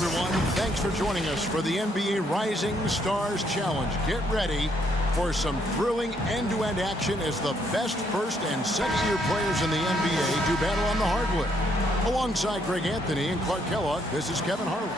everyone. Thanks for joining us for the NBA Rising Stars Challenge. Get ready for some thrilling end-to-end action as the best first and second-year players in the NBA do battle on the hardwood. Alongside Greg Anthony and Clark Kellogg, this is Kevin Harlan.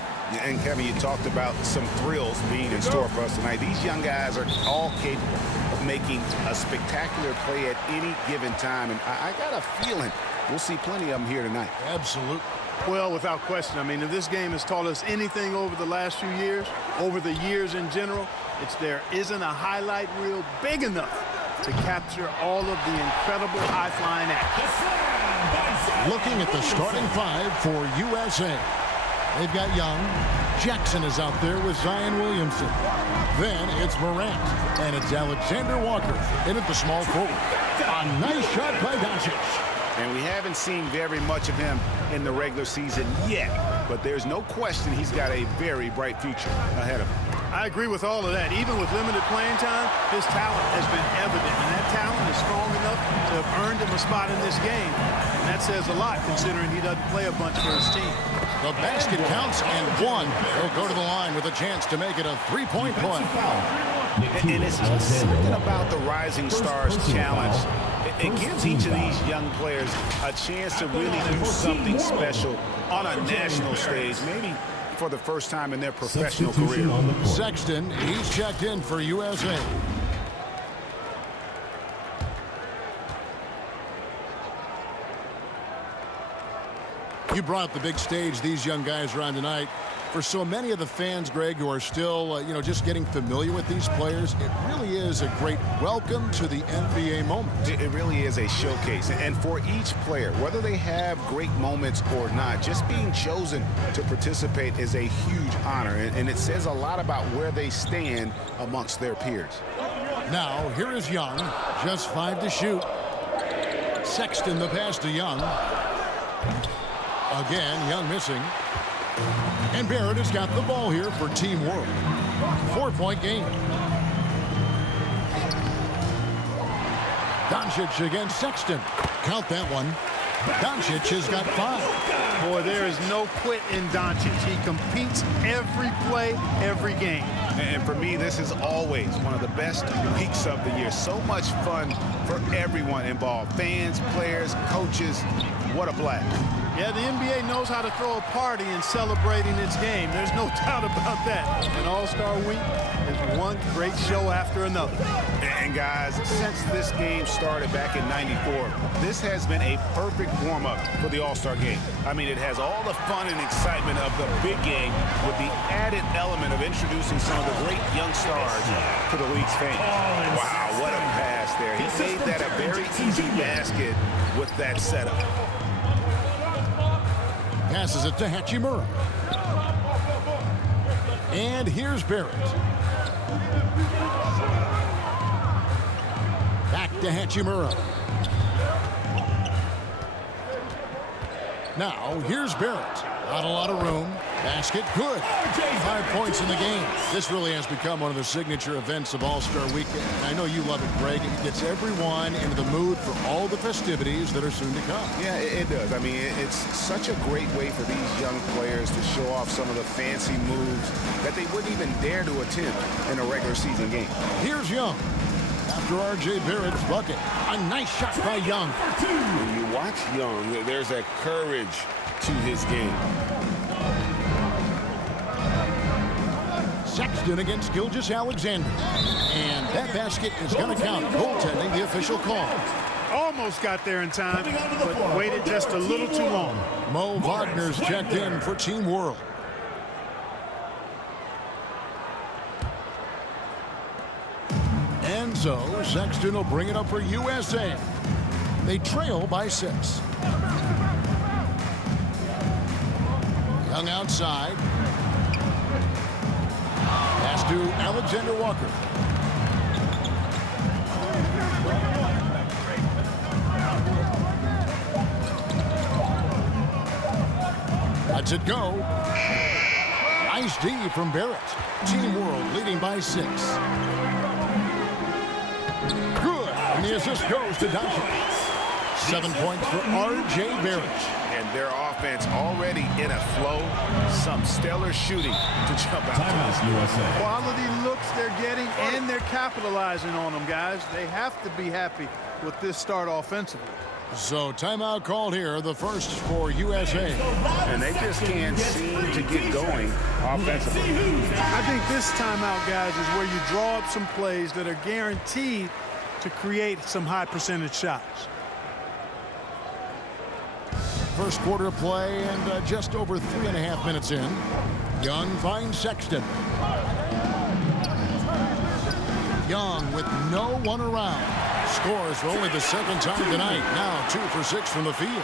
And Kevin, you talked about some thrills being in store for us tonight. These young guys are all capable of making a spectacular play at any given time. And I got a feeling we'll see plenty of them here tonight. Absolutely. Well, without question. I mean, if this game has taught us anything over the last few years, over the years in general, it's there isn't a highlight reel big enough to capture all of the incredible high-flying action. Looking at the starting five for USA. They've got Young. Jackson is out there with Zion Williamson. Then it's Morant. And it's Alexander Walker in at the small forward. A nice shot by Doncic. And we haven't seen very much of him in the regular season yet. But there's no question he's got a very bright future ahead of him. I agree with all of that. Even with limited playing time, his talent has been evident. And that talent is strong enough to have earned him a spot in this game. And that says a lot considering he doesn't play a bunch for his team. The basket counts and one. He'll go to the line with a chance to make it a three-point play. And it's just something about the Rising Stars Challenge. It gives each of these young players a chance to really do something special on a national stage, maybe for the first time in their professional career. Sexton, he's checked in for USA. You brought up the big stage these young guys are on tonight. For so many of the fans, Greg, who are still, just getting familiar with these players, it really is a great welcome to the NBA moment. It really is a showcase. And for each player, whether they have great moments or not, just being chosen to participate is a huge honor. And it says a lot about where they stand amongst their peers. Now, here is Young. Just 5 to shoot. Sexton the pass to Young. Again, Young missing. And Barrett has got the ball here for Team World. 4-point game. Doncic against Sexton. Count that one. Doncic has got 5. Boy, there is no quit in Doncic. He competes every play, every game. And for me, this is always one of the best weeks of the year. So much fun for everyone involved. Fans, players, coaches. What a blast. Yeah, the NBA knows how to throw a party in celebrating its game. There's no doubt about that. And All-Star Week is one great show after another. And guys, since this game started back in '94, this has been a perfect warm-up for the All-Star game. I mean, it has all the fun and excitement of the big game with the added element of introducing some of the great young stars to the league's fans. Wow, what a pass there. He made that a very easy basket with that setup. Passes it to Hachimura. And here's Barrett. Back to Hachimura. Now, here's Barrett. Not a lot of room. Basket good. 5 points in the game. This really has become one of the signature events of All-Star Weekend. I know you love it, Greg. It gets everyone into the mood for all the festivities that are soon to come. Yeah, it does. I mean, it's such a great way for these young players to show off some of the fancy moves that they wouldn't even dare to attempt in a regular season game. Here's Young. After R.J. Barrett's bucket. A nice shot by Young. When you watch Young, there's a courage to his game. Sexton against Gilgeous-Alexander. And that basket is going to count. Goaltending, the official call. Almost got there in time, but waited just a little too long. Mo Wagner's checked in for Team World. And so, Sexton will bring it up for USA. They trail by 6. Young outside. Pass to Alexander Walker. Lets it go. Nice D from Barrett. Team World leading by 6. Good. And the assist goes to Doncic. 7 points for R.J. Barrett. And Their offense already in a flow. Some stellar shooting to jump out. Timeout, USA. Quality looks they're getting, and they're capitalizing on them, guys. They have to be happy with this start offensively. So timeout called here, the first for USA. And they just can't seem to get going offensively. I think this timeout, guys, is where you draw up some plays that are guaranteed to create some high percentage shots. First quarter play and just over 3.5 minutes in. Young finds Sexton. Young with no one around. Scores for only the second time tonight. Now 2 for 6 from the field.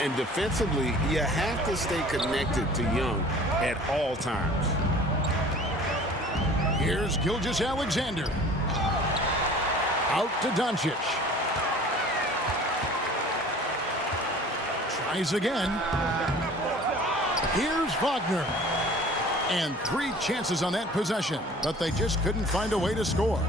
And defensively, you have to stay connected to Young at all times. Here's Gilgeous-Alexander. Out to Doncic. Tries again. Here's Wagner. And 3 chances on that possession, but they just couldn't find a way to score.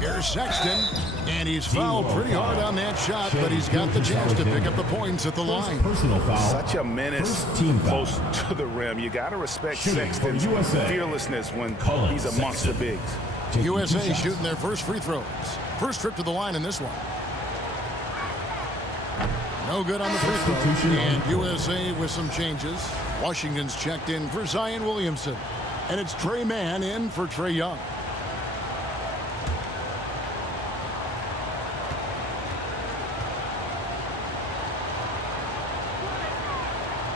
Here's Sexton, and he's fouled pretty hard on that shot, but he's got the chance to pick up the points at the line. Personal foul. Such a menace close to the rim. You got to respect Sexton's fearlessness when he's amongst the bigs. USA shooting their first free throws. First trip to the line in this one. No good on the free throw. And USA with some changes. Washington's checked in for Zion Williamson. And it's Trey Mann in for Trae Young.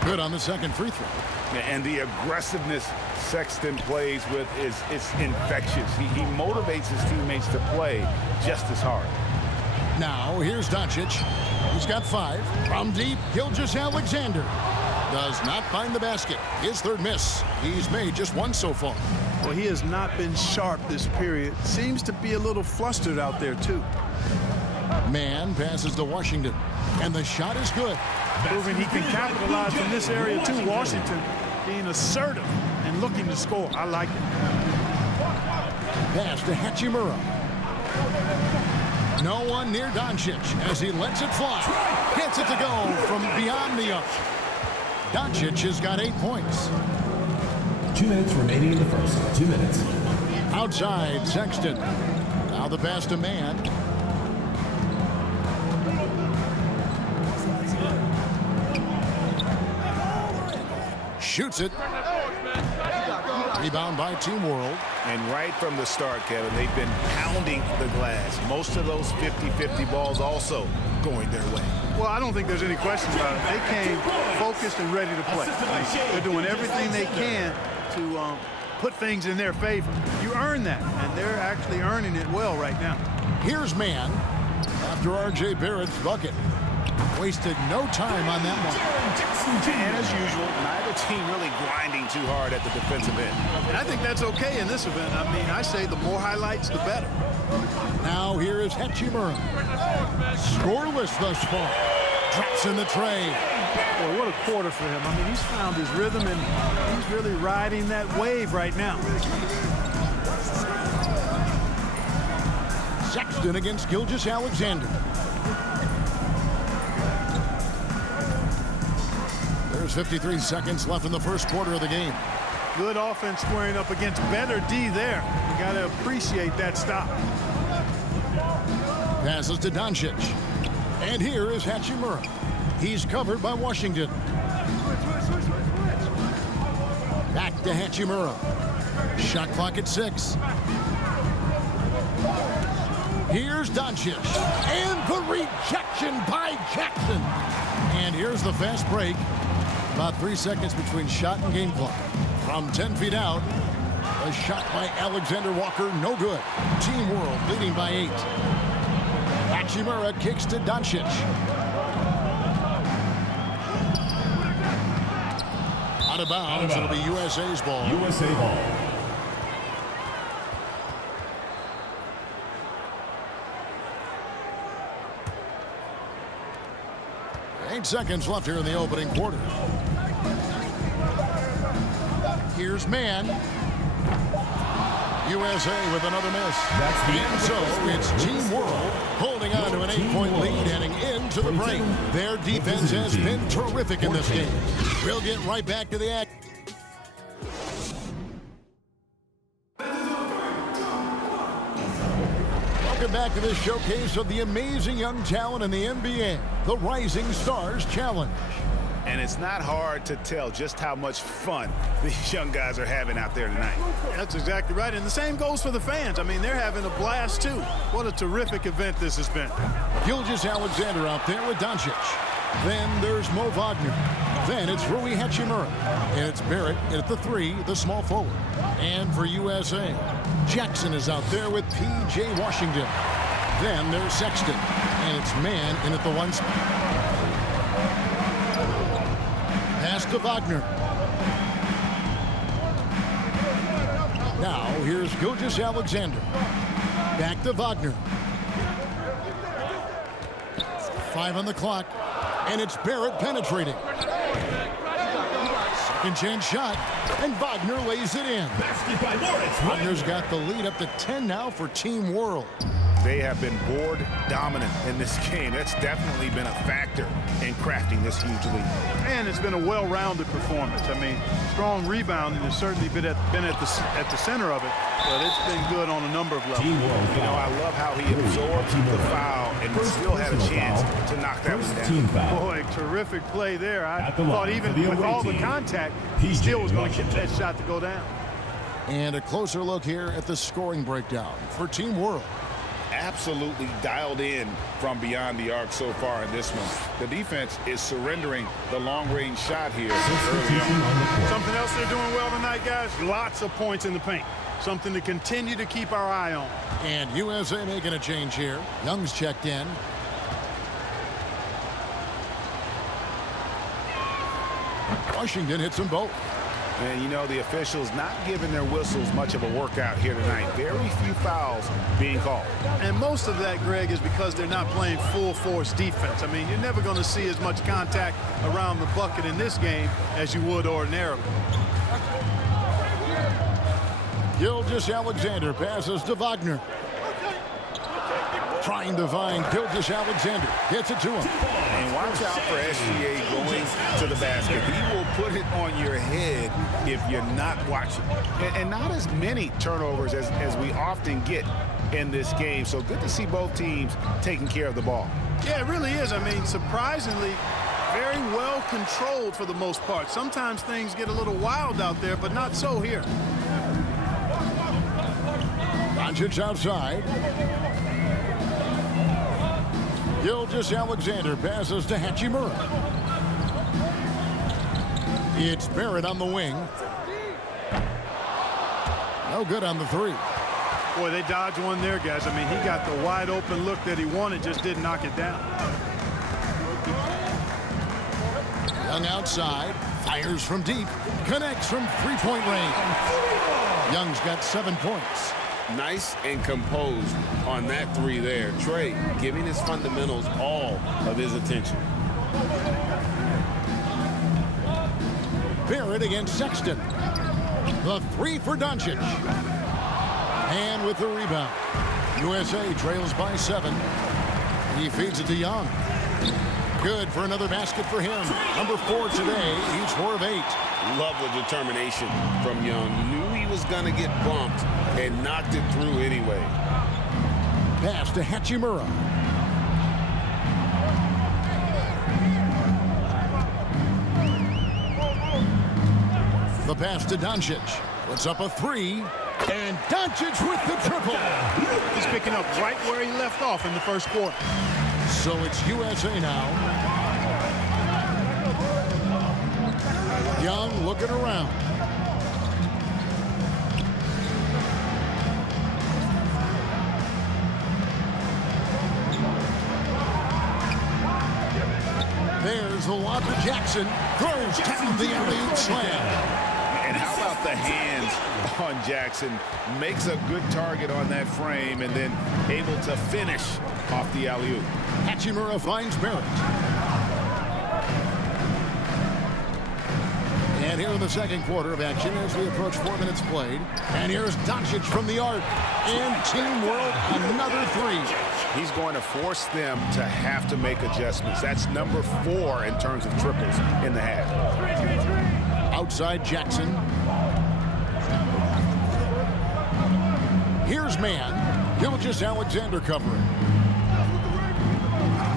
Good on the second free throw. And the aggressiveness Sexton plays with is infectious. He motivates his teammates to play just as hard. Now here's Doncic. He's got 5. From deep, Gilgeous-Alexander does not find the basket. His third miss. He's made just 1 so far. Well, he has not been sharp this period. Seems to be a little flustered out there, too. Man passes to Washington. And the shot is good. Proving he can capitalize from this area, too. Washington being assertive and looking to score. I like it. Pass to Hachimura. No one near Doncic as he lets it fly. Gets it to go from beyond the arc. Doncic has got 8 points. 2 minutes remaining in the first. 2 minutes. Outside, Sexton. Now the pass to Man. Shoots it. Rebound by Team World. And right from the start, Kevin, they've been pounding the glass. Most of those 50-50 balls also going their way. Well, I don't think there's any question about it. They came focused and ready to play. They're doing everything they can to put things in their favor. You earn that, and they're actually earning it well right now. Here's Man after R.J. Barrett's bucket. Wasted no time on that one. And as usual, neither team really grinding too hard at the defensive end. And I think that's okay in this event. I mean, I say the more highlights, the better. Now here is Hachimura. Scoreless thus far. Drops in the tray. Boy, what a quarter for him. I mean, he's found his rhythm, and he's really riding that wave right now. Sexton against Gilgeous-Alexander. There's 53 seconds left in the first quarter of the game. Good offense squaring up against better D there. You got to appreciate that stop. Passes to Doncic. And here is Hachimura. He's covered by Washington. Back to Hachimura. Shot clock at 6. Here's Doncic. And the rejection by Jackson. And here's the fast break. About 3 seconds between shot and game clock. From 10 feet out, a shot by Alexander Walker, no good. Team World leading by 8. Hachimura kicks to Doncic. Out of bounds, it'll be USA's ball. USA ball. Eight seconds left here in the opening quarter. Here's Man. USA with another miss. That's the And so it's Team World holding on to an 8-point lead heading into the break. Their defense has been terrific in this game. We'll get right back to the act. Welcome back to this showcase of the amazing young talent in the NBA, the Rising Stars Challenge. And it's not hard to tell just how much fun these young guys are having out there tonight. That's exactly right. And the same goes for the fans. I mean, they're having a blast, too. What a terrific event this has been. Gilgeous-Alexander out there with Doncic. Then there's Mo Wagner. Then it's Rui Hachimura. And it's Barrett at the 3, the small forward. And for USA, Jackson is out there with P.J. Washington. Then there's Sexton. And it's Mann in at the 1 spot. Pass to Wagner. Now here's Gilgeous-Alexander. Back to Wagner. 5 on the clock. And it's Barrett penetrating. Second chance shot. And Wagner lays it in. Wagner's got the lead up to 10 now for Team World. They have been board dominant in this game. That's definitely been a factor in crafting this huge lead. And it's been a well-rounded performance. I mean, strong rebounding has certainly been at the center of it, but it's been good on a number of levels. You know, I love how he absorbed the foul and still had a chance to knock that one down. Boy, terrific play there. I thought even with all the contact, he still was going to get that shot to go down. And a closer look here at the scoring breakdown for Team World. Absolutely dialed in from beyond the arc so far in this one. The defense is surrendering the long-range shot here early on. Something else they're doing well tonight, guys, lots of points in the paint. Something to continue to keep our eye on. And USA making a change here. Young's checked in. Washington hits them both. And, you know, the officials not giving their whistles much of a workout here tonight. Very few fouls being called. And most of that, Greg, is because they're not playing full-force defense. I mean, you're never going to see as much contact around the bucket in this game as you would ordinarily. Gilgeous-Alexander passes to Wagner. Trying to find Gilgeous-Alexander. Gets it to him. And watch out for SGA going to the basket. He will put it on your head if you're not watching. And not as many turnovers as we often get in this game. So good to see both teams taking care of the ball. Yeah, it really is. I mean, surprisingly, very well controlled for the most part. Sometimes things get a little wild out there, but not so here. Doncic outside. Gilgeous-Alexander passes to Hachimura. It's Barrett on the wing. No good on the 3. Boy, they dodged one there, guys. I mean, he got the wide open look that he wanted, just didn't knock it down. Young outside, fires from deep, connects from 3-point range. Young's got 7 points. Nice and composed on that 3 there. Trey giving his fundamentals all of his attention. Barrett against Sexton. The 3 for Doncic. And with the rebound, USA trails by 7. He feeds it to Young. Good for another basket for him. Number 4 today. He's 4 of 8. Love the determination from Young. Knew he was going to get bumped and knocked it through anyway. Pass to Hachimura. The pass to Doncic. Puts up a 3. And Doncic with the triple. He's picking up right where he left off in the first quarter. So it's USA now. Young looking around. There's the lob to Jackson. Throws down the alley-oop slam. And how about the hands on Jackson? Makes a good target on that frame and then able to finish off the alley-oop. Hachimura finds Barrett. And here's in the second quarter of action as we approach 4 minutes played. And here's Doncic from the arc. And Team World, another three. He's going to force them to have to make adjustments. That's number 4 in terms of triples in the half. Outside Jackson. Here's man. Gilgeous-Alexander covering.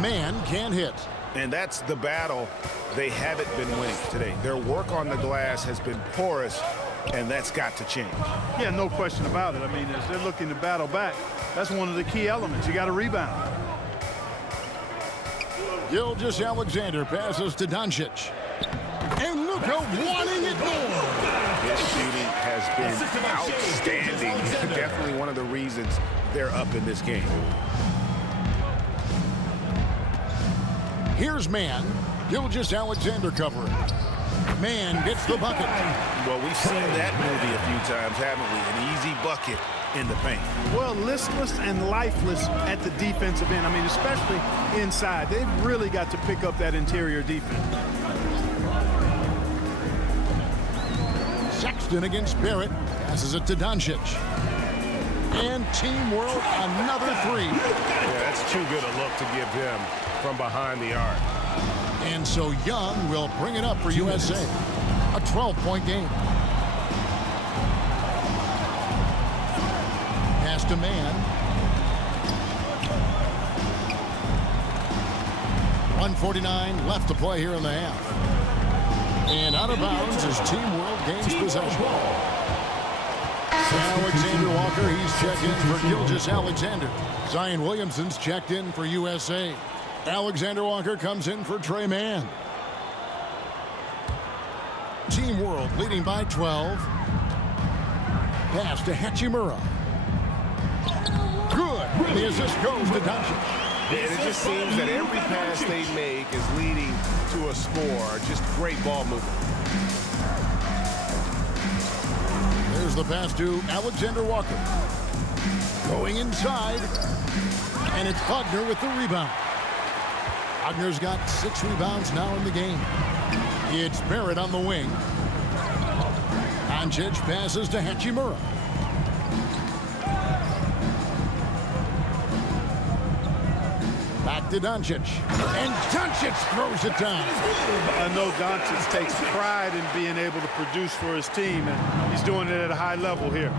Man can't hit. And that's the battle they haven't been winning today. Their work on the glass has been porous, and that's got to change. Yeah, no question about it. I mean, as they're looking to battle back, that's one of the key elements. You got to rebound. Gilgeous-Alexander passes to Doncic. And Luka wanting it more. His shooting has been outstanding. Definitely one of the reasons they're up in this game. Here's man. Gilgeous-Alexander covering. Man gets the bucket. Well, we've seen that movie a few times, haven't we? An easy bucket in the paint. Well, listless and lifeless at the defensive end. I mean, especially inside. They've really got to pick up that interior defense. Sexton against Barrett. Passes it to Doncic. And Team World, another three. Yeah, that's too good a look to give him from behind the arc. And so Young will bring it up for USA. A 12-point game. Pass to man. 1:49 left to play here in the half. And out of bounds as Team World gains possession. Alexander Walker, he's checked in for Gilgeous-Alexander. Zion Williamson's checked in for USA. Alexander Walker comes in for Trey Mann. Team World leading by 12. Pass to Hachimura. Good. The assist goes to Doncic. And it just seems that every pass they make is leading to a score. Just great ball movement. There's the pass to Alexander Walker. Going inside. And it's Wagner with the rebound. Wagner's got 6 rebounds now in the game. It's Barrett on the wing. Doncic passes to Hachimura. Back to Doncic. And Doncic throws it down. I know Doncic takes pride in being able to produce for his team, and he's doing it at a high level here.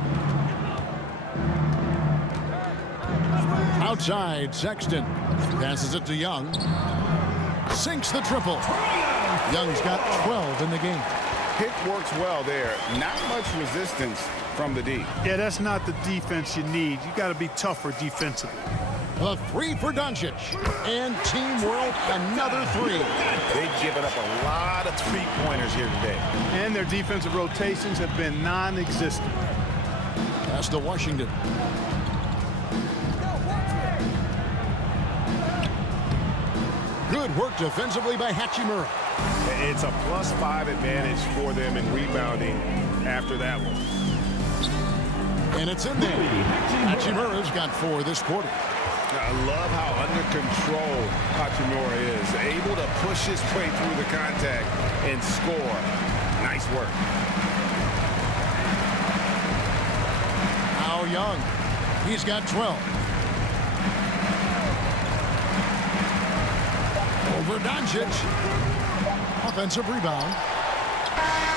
Outside, Sexton passes it to Young. Sinks the triple. Young's got 12 in the game. Pick works well there. Not much resistance from the D. Yeah, that's not the defense you need. You got to be tougher defensively. A three for Doncic. And Team World, another three. They've given up a lot of three-pointers here today. And their defensive rotations have been non-existent. Pass to Washington. Good work defensively by Hachimura. It's a +5 advantage for them in rebounding after that one. And it's in there. Hachimura's got 4 this quarter. I love how under control Hachimura is. Able to push his way through the contact and score. Nice work. Now Young. He's got 12. Over Doncic. Offensive rebound.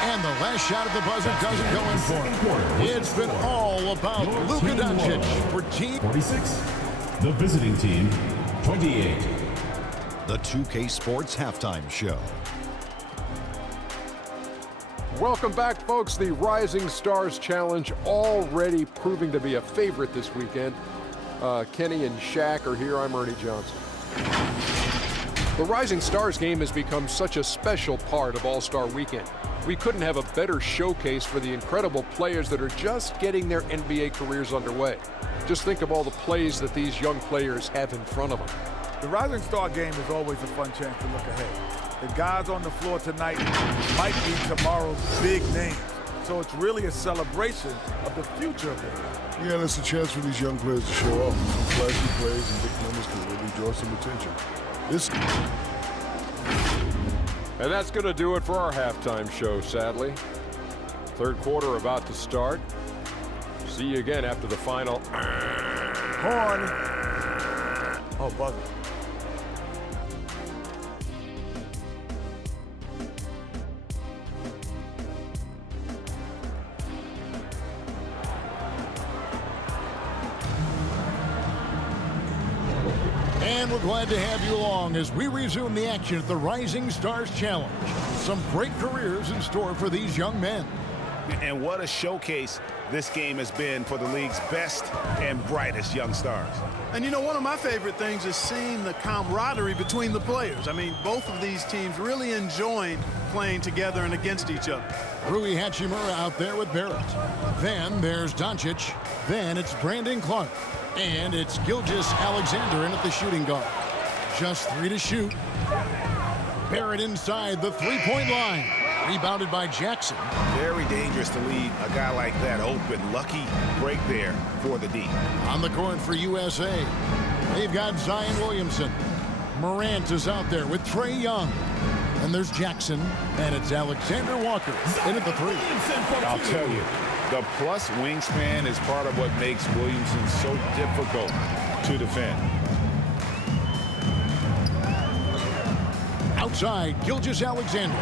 And the last shot at the buzzer doesn't go in for him. It's been all about Luka Doncic for Team 46. The visiting team, 28. The 2K Sports Halftime Show. Welcome back, folks. The Rising Stars Challenge already proving to be a favorite this weekend. Kenny and Shaq are here. I'm Ernie Johnson. The Rising Stars game has become such a special part of All-Star Weekend. We couldn't have a better showcase for the incredible players that are just getting their NBA careers underway. Just think of all the plays that these young players have in front of them. The Rising Star game is always a fun chance to look ahead. The guys on the floor tonight might be tomorrow's big names. So it's really a celebration of the future of the game. Yeah, and it's a chance for these young players to show off. Some flashy plays and big numbers can really draw some attention. And that's going to do it for our halftime show, sadly. Third quarter about to start. See you again after the final. Horn. Oh, buzzer. And we're glad to have you along as we resume the action at the Rising Stars Challenge. Some great careers in store for these young men. And what a showcase this game has been for the league's best and brightest young stars. And you know, one of my favorite things is seeing the camaraderie between the players. I mean, both of these teams really enjoying playing together and against each other. Rui Hachimura out there with Barrett. Then there's Doncic. Then it's Brandon Clark. And it's Gilgeous Alexander in at the shooting guard. Just 3 to shoot. Barrett inside the three-point line. Rebounded by Jackson. Very dangerous to leave a guy like that open. Lucky break there for the D. On the court for USA, they've got Zion Williamson. Morant is out there with Trae Young. And there's Jackson, and it's Alexander Walker in at the 3. I'll tell you, the plus wingspan is part of what makes Williamson so difficult to defend. Outside, Gilgeous Alexander.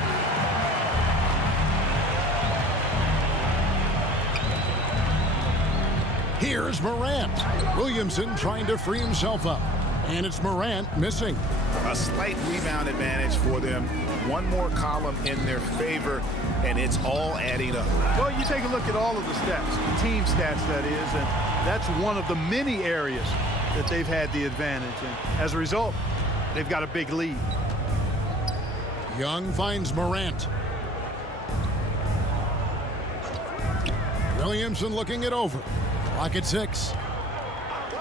Here's Morant. Williamson trying to free himself up. And it's Morant missing. A slight rebound advantage for them. One more column in their favor, and it's all adding up. Well, you take a look at all of the stats, the team stats that is, and that's one of the many areas that they've had the advantage. And as a result, they've got a big lead. Young finds Morant. Williamson looking it over. Clock at 6.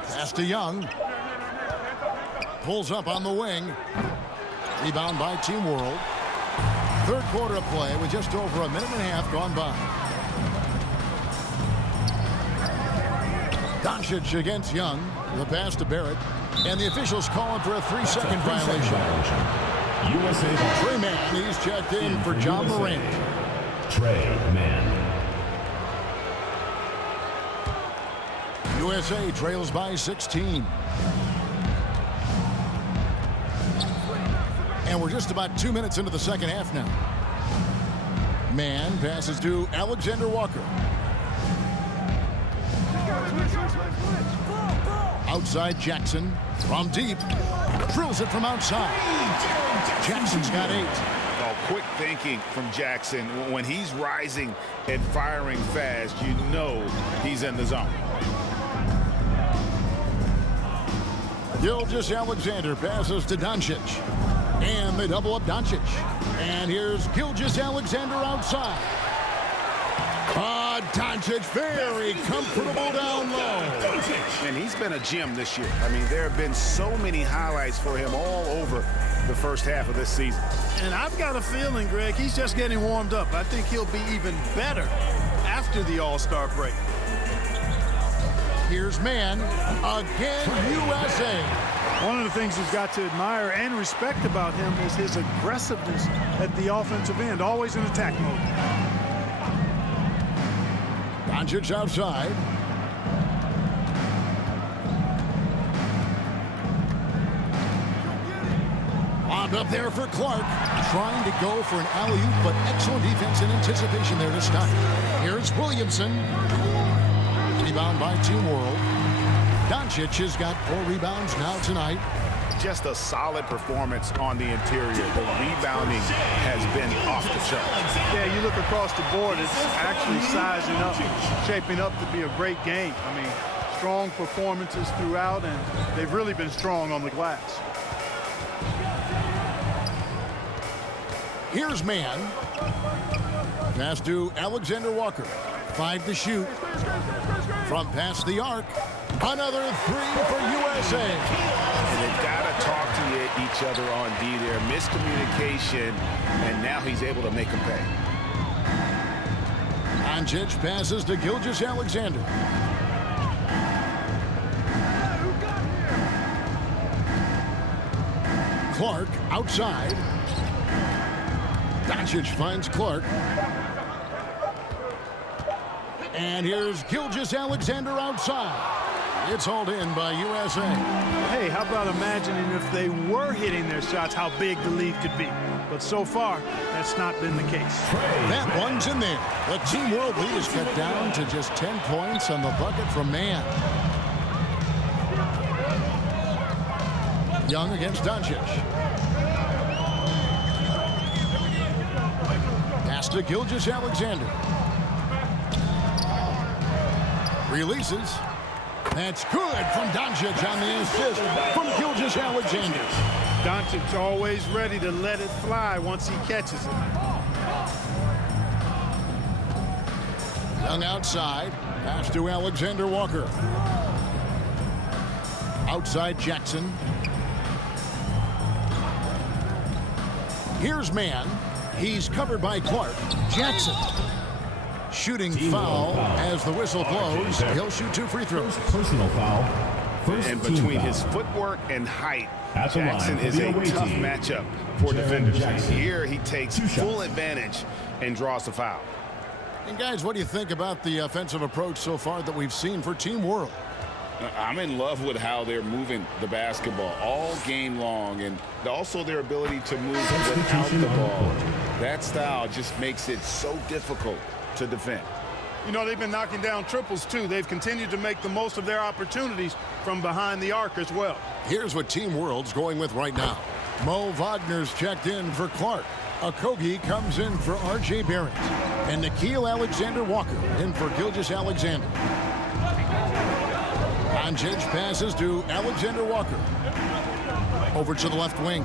Pass to Young. Pulls up on the wing. Rebound by Team World. Third quarter of play with just over a minute and a half gone by. Doncic against Young. The pass to Barrett. And the officials calling for a 3-second violation. USA. Trae Mann, he's checked in for John Morant. Trae Mann. USA trails by 16. And we're just about 2 minutes into the second half now. Mann passes to Alexander Walker. Outside Jackson from deep. Drills it from outside. Jackson's got 8. Oh, quick thinking from Jackson. When he's rising and firing fast, you know he's in the zone. Gilgeous Alexander passes to Doncic. And they double up Doncic. And here's Gilgeous Alexander outside. Doncic very comfortable down low. And he's been a gem this year. I mean, there have been so many highlights for him all over the first half of this season. And I've got a feeling, Greg, he's just getting warmed up. I think he'll be even better after the All-Star break. Here's Mann. Again, USA. One of the things you've got to admire and respect about him is his aggressiveness at the offensive end, always in attack mode. Doncic outside. Lobbed up there for Clark. Trying to go for an alley-oop, but excellent defense and anticipation there to stop. Here's Williamson. Rebound by Team World. Doncic has got 4 rebounds now tonight. Just a solid performance on the interior. The rebounding has been off the charts. Yeah, you look across the board, it's actually sizing up, shaping up to be a great game. I mean, strong performances throughout, and they've really been strong on the glass. Here's Mann. Pass to Alexander Walker. 5 to shoot. From past the arc. Another 3 for USA. And they've got to talk to each other on D there. Miscommunication, and now he's able to make them pay. Doncic passes to Gilgeous Alexander. Clark outside. Doncic finds Clark. And here's Gilgeous-Alexander outside. It's hauled in by USA. Hey, how about imagining if they were hitting their shots, how big the lead could be. But so far, that's not been the case. That one's in there. The Team World lead is cut down to just 10 points on the bucket from Mann. Young against Doncic. Pass to Gilgeous-Alexander. Releases. That's good from Doncic on the assist from Gilgeous-Alexander. Doncic always ready to let it fly once he catches it. Young outside. Pass to Alexander Walker. Outside Jackson. Here's Mann. He's covered by Clark. Jackson. Shooting foul as the whistle blows. He'll shoot 2 free throws. Personal foul. And between his footwork and height, Jackson is a tough matchup for defenders. Here he takes full advantage and draws the foul. And guys, what do you think about the offensive approach so far that we've seen for Team World? I'm in love with how they're moving the basketball all game long, and also their ability to move without the ball. That style just makes it so difficult to defend. You know, they've been knocking down triples, too. They've continued to make the most of their opportunities from behind the arc as well. Here's what Team World's going with right now. Mo Wagner's checked in for Clark. Okogie comes in for R.J. Barrett. And Nickeil Alexander-Walker in for Gilgeous-Alexander. Doncic passes to Alexander-Walker. Over to the left wing.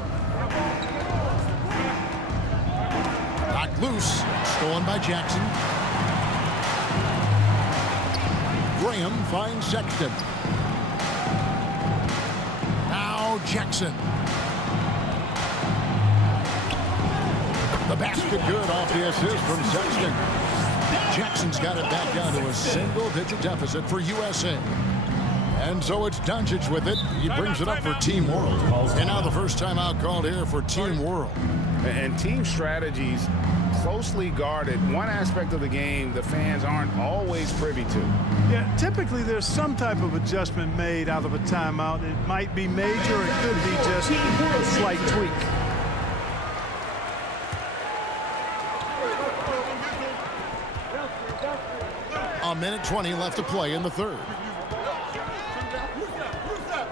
Knocked loose. Stolen by Jackson. Graham finds Sexton. Now Jackson. The basket good off the assist from Sexton. Jackson's got it back down to a single-digit deficit for USA. And so it's Doncic with it. He brings it up for Team World. And now the first timeout called here for Team World. And team strategies closely guarded. One aspect of the game the fans aren't always privy to. Yeah, typically there's some type of adjustment made out of a timeout. It might be major, it could be just a slight tweak. A minute 20 left to play in the third.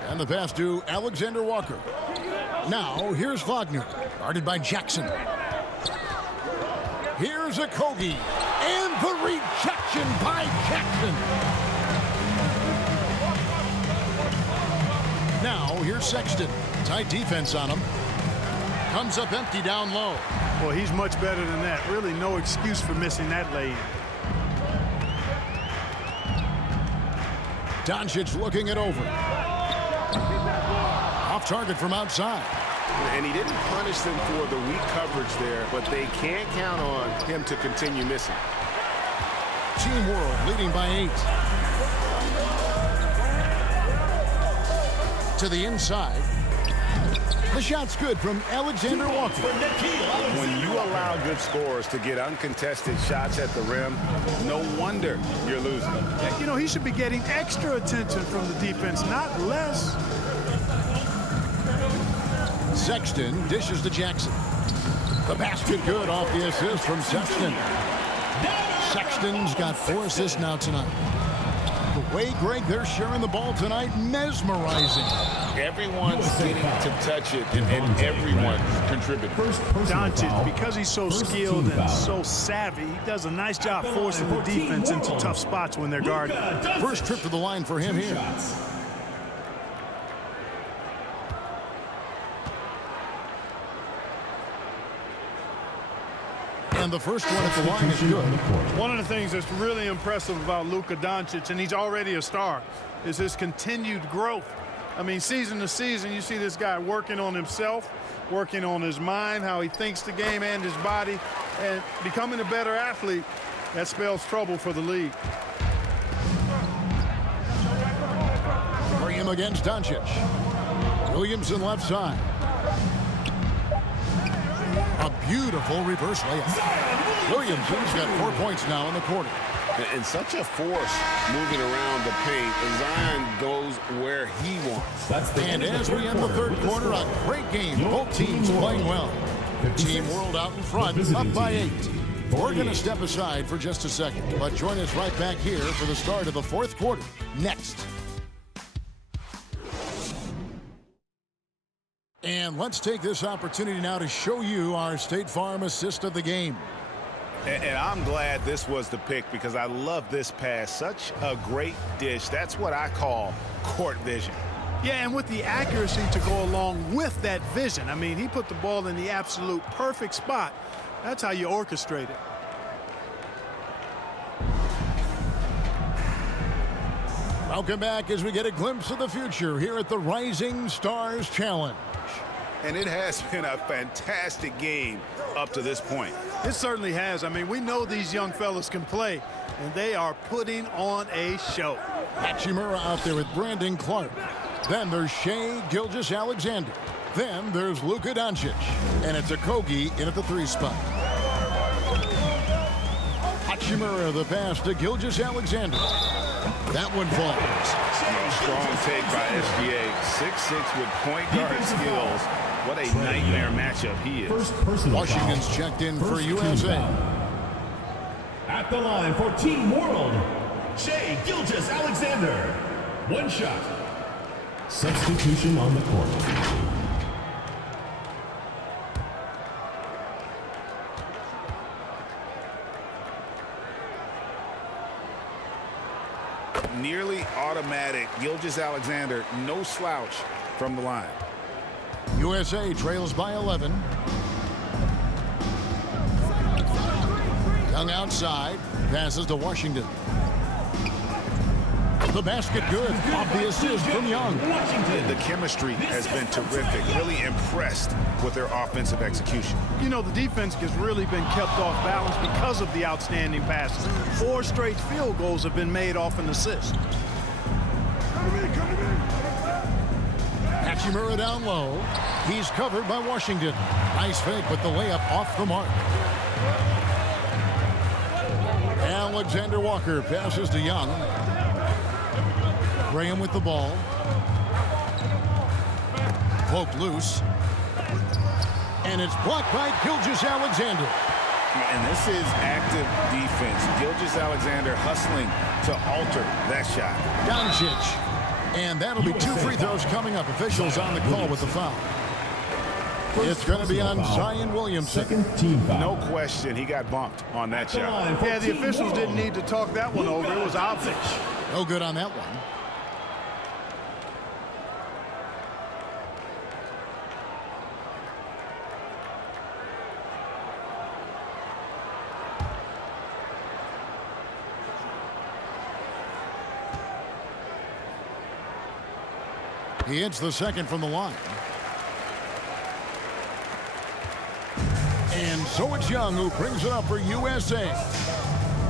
And the pass to Alexander Walker. Now here's Wagner, guarded by Jackson. Here's Okogie, and the rejection by Jackson. Now here's Sexton. Tight defense on him. Comes up empty down low. Well, he's much better than that. Really no excuse for missing that lay-in. Doncic looking it over. Off target from outside. And he didn't punish them for the weak coverage there, but they can't count on him to continue missing. Team World leading by 8. To the inside. The shot's good from Alexander Walker. When you allow good scorers to get uncontested shots at the rim, no wonder you're losing. You know, he should be getting extra attention from the defense, not less. Sexton dishes to Jackson. The basket good off the assist from Sexton. Sexton's got 4 assists now tonight. The way, Greg, they're sharing the ball tonight, mesmerizing. Everyone's getting to touch it, and everyone's contributing. Doncic, because he's so skilled and so savvy, he does a nice job forcing the defense into tough spots when they're guarded. First trip to the line for him here. And the first one at the line is good. One of the things that's really impressive about Luka Doncic, and he's already a star, is his continued growth. I mean, season to season, you see this guy working on himself, working on his mind, how he thinks the game and his body, and becoming a better athlete. That spells trouble for the league. Graham against Doncic. Williamson left side. A beautiful reverse layup. Williamson's got 4 points now in the quarter. And such a force moving around the paint. Zion goes where he wants. And as we end the third quarter, a great game. Both teams playing well. Team World out in front, up by 8. We're going to step aside for just a second, but join us right back here for the start of the fourth quarter next. And let's take this opportunity now to show you our State Farm assist of the game. And I'm glad this was the pick because I love this pass. Such a great dish. That's what I call court vision. Yeah, and with the accuracy to go along with that vision. I mean, he put the ball in the absolute perfect spot. That's how you orchestrate it. Welcome back as we get a glimpse of the future here at the Rising Stars Challenge. And it has been a fantastic game up to this point. It certainly has. I mean, we know these young fellas can play, and they are putting on a show. Hachimura out there with Brandon Clark. Then there's Shai Gilgeous-Alexander. Then there's Luka Doncic. And it's Okogie in at the 3 spot. Hachimura the pass to Gilgeous-Alexander. That one falls. Strong take by SGA. 6'6" with point guard skills. What a nightmare matchup he is. Washington's checked in for USA. At the line for Team World, Shai Gilgeous-Alexander. 1 shot. Substitution on the court. Nearly automatic. Gilgeous-Alexander, no slouch from the line. USA trails by 11. Young outside, passes to Washington. The basket good, off the assist from Young. The chemistry has been terrific. Really impressed with their offensive execution. You know, the defense has really been kept off balance because of the outstanding passes. 4 straight field goals have been made off an assist. Hachimura down low. He's covered by Washington. Nice fake, but the layup off the mark. Alexander Walker passes to Young. Graham with the ball. Poked loose. And it's blocked by Gilgeous-Alexander. And this is active defense. Gilgeous-Alexander hustling to alter that shot. Doncic. And that'll be 2 free throws coming up. Officials on the call with the foul. It's going to be on Zion Williamson. Second team foul. No question, he got bumped on that shot. Yeah, the officials didn't need to talk that one over. It was obvious. No good on that one. He hits the second from the line. And so it's Young who brings it up for USA.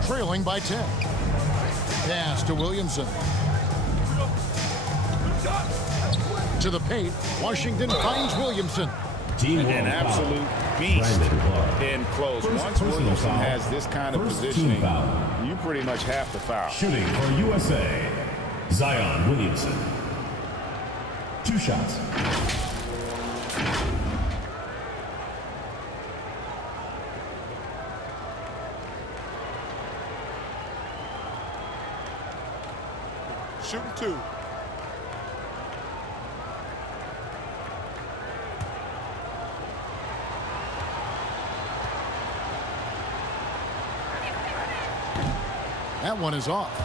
Trailing by 10. Pass to Williamson. To the paint. Washington finds Williamson. An absolute beast in close. Once Williamson has this kind of positioning, you pretty much have to foul. Shooting for USA, Zion Williamson. 2 shots. Shooting 2. That one is off.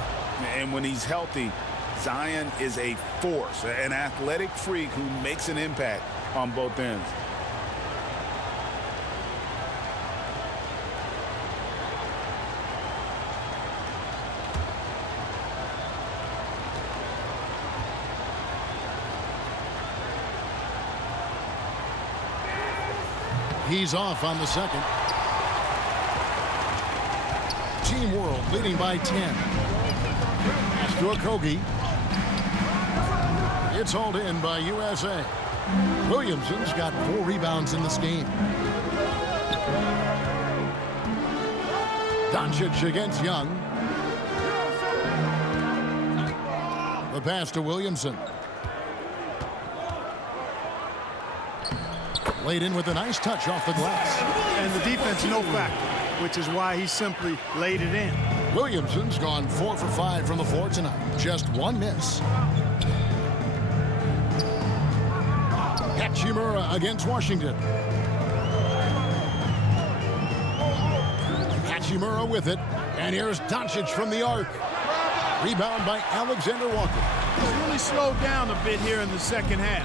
And when he's healthy, Zion is a force, an athletic freak who makes an impact on both ends. He's off on the second. Team World leading by 10. Pass to Okogie. It's hauled in by USA. Williamson's got 4 rebounds in this game. Doncic against Young. The pass to Williamson. Laid in with a nice touch off the glass. And the defense no factor, which is why he simply laid it in. Williamson's gone 4 for 5 from the floor tonight. Just one miss. Hachimura against Washington. Hachimura with it. And here's Doncic from the arc. Rebound by Alexander Walker. He's really slowed down a bit here in the second half.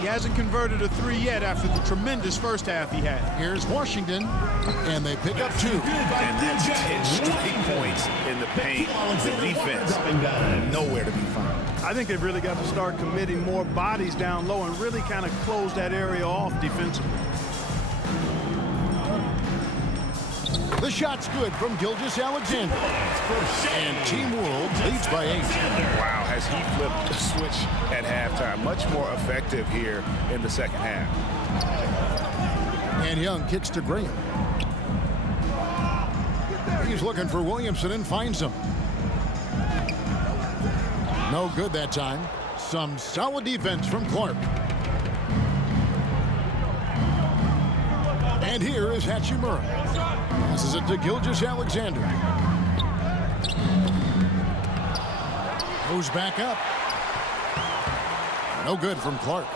He hasn't converted a 3 yet after the tremendous first half he had. Here's Washington, and they pick up 2. And that's 10 straight points in the paint. The defense, nowhere to be found. I think they've really got to start committing more bodies down low and really kind of close that area off defensively. The shot's good from Gilgeous-Alexander. And Team World leads by 8. Wow, has he flipped the switch at halftime. Much more effective here in the second half. And Young kicks to Graham. He's looking for Williamson and finds him. No good that time. Some solid defense from Clark. And here is Hachimura. Passes it to Gilgeous-Alexander. Goes back up. No good from Clark.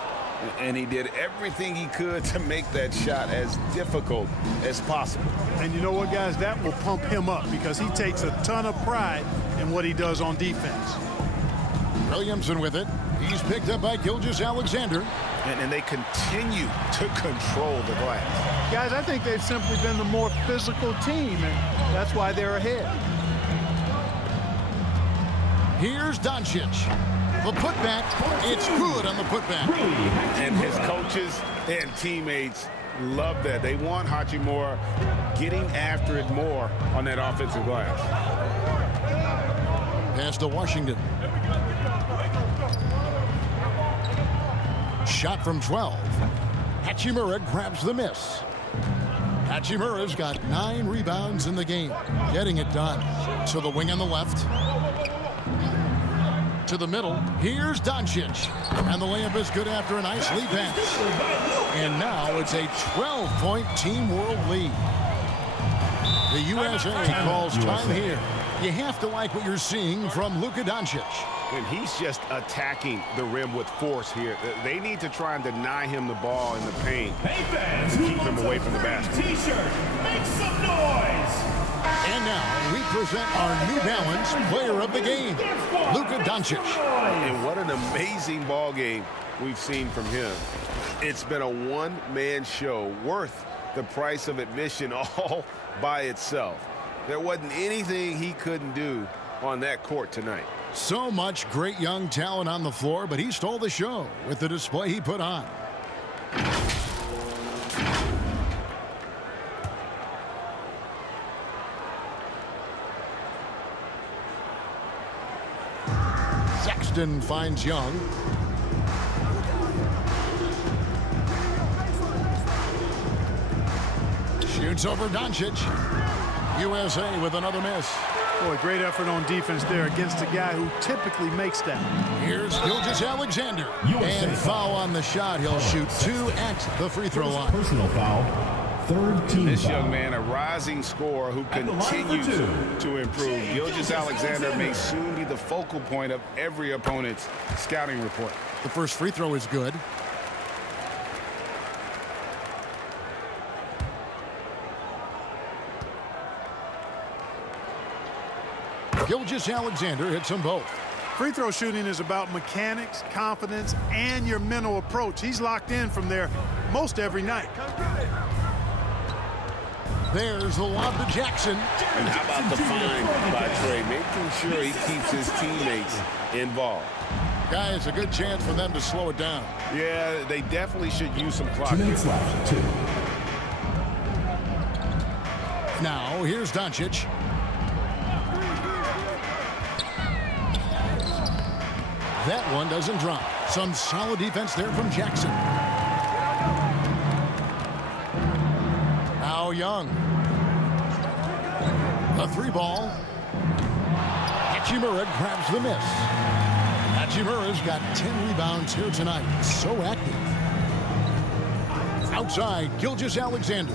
And he did everything he could to make that shot as difficult as possible. And you know what, guys? That will pump him up because he takes a ton of pride in what he does on defense. Williamson with it. He's picked up by Gilgeous-Alexander. And they continue to control the glass. Guys, I think they've simply been the more physical team, and that's why they're ahead. Here's Doncic. The putback. It's good on the putback. And his coaches and teammates love that. They want Hachimura getting after it more on that offensive glass. Pass to Washington. Shot from 12. Hachimura grabs the miss. Hachimura's got 9 rebounds in the game. Getting it done. To the wing on the left. To the middle. Here's Doncic. And the layup is good after a nice lead pass. And now it's a 12-point Team World lead. The USA calls time here. You have to like what you're seeing from Luka Doncic. And he's just attacking the rim with force here. They need to try and deny him the ball in the paint to keep him away from the basket. T-shirt, make some noise! And now we present our New Balance player of the game, Luka Doncic. And what an amazing ball game we've seen from him. It's been a one-man show worth the price of admission all by itself. There wasn't anything he couldn't do on that court tonight. So much great young talent on the floor, but he stole the show with the display he put on. Sexton finds Young. Shoots over Doncic. USA with another miss. Boy, great effort on defense there against a guy who typically makes that. Here's Gilgeous-Alexander. And foul on the shot. He'll shoot 2 at the free throw line. Personal foul. Third team This foul. young man, a rising scorer who continues to improve. Gilgeous-Alexander may soon be the focal point of every opponent's scouting report. The first free throw is good. Gilgeous-Alexander hits them both. Free throw shooting is about mechanics, confidence, and your mental approach. He's locked in from there most every night. There's the lob to Jackson. And how about the find by Trey, making sure he keeps his teammates involved. Guys, a good chance for them to slow it down. Yeah, they definitely should use some clock 2 here. minutes left. 2. Now, here's Doncic. That one doesn't drop. Some solid defense there from Jackson. Now Young. A 3-ball. Hachimura grabs the miss. Hachimura's got 10 rebounds here tonight. So active. Outside, Gilgeous-Alexander.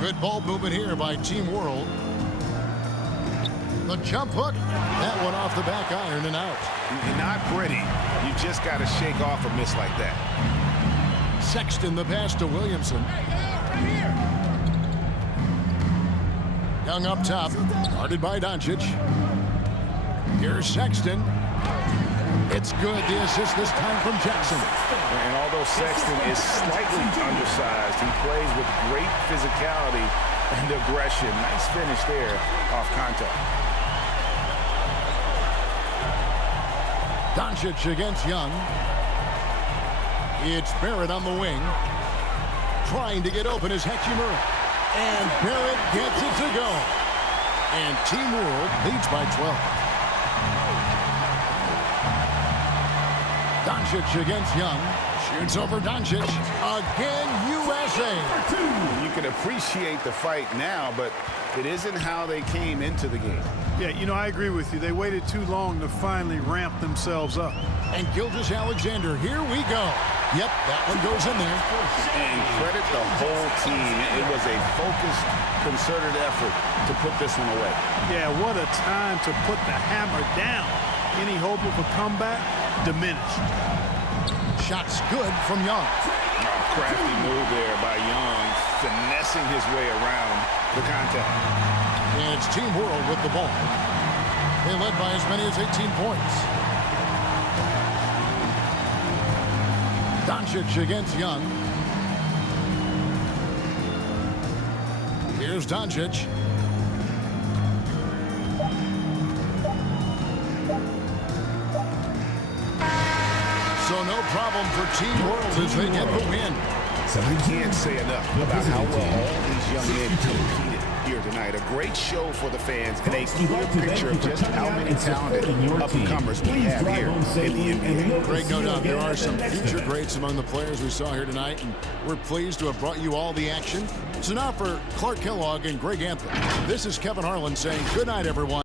Good ball movement here by Team World. The jump hook. That one off the back iron and out. You're not pretty. You just got to shake off a miss like that. Sexton the pass to Williamson. Young up top, guarded by Doncic. Here's Sexton. It's good. The assist this time from Jackson. And although Sexton is slightly undersized, he plays with great physicality and aggression. Nice finish there off contact. Doncic against Young. It's Barrett on the wing. Trying to get open is Hachimura. And Barrett gets it to go. And Team World leads by 12. Doncic against Young. Shoots over Doncic. Again, USA. You can appreciate the fight now, but it isn't how they came into the game. Yeah, you know, I agree with you. They waited too long to finally ramp themselves up. And Gilgeous-Alexander, here we go. Yep, that one goes in there. And credit the whole team. It was a focused, concerted effort to put this one away. Yeah, what a time to put the hammer down. Any hope of a comeback? Diminished. Shot's good from Young. Oh, crafty move there by Young, finessing his way around the contact. And it's Team World with the ball. They led by as many as 18 points. Doncic against Young. Here's Doncic. So no problem for Team World as they get the win. I can't say enough about how well all these young men competed here tonight. A great show for the fans and a clear picture of just how many talented up-and-comers we have here in the NBA. Greg, no doubt there are some future greats among the players we saw here tonight, and we're pleased to have brought you all the action. So now for Clark Kellogg and Greg Anthony, this is Kevin Harlan saying good night, everyone.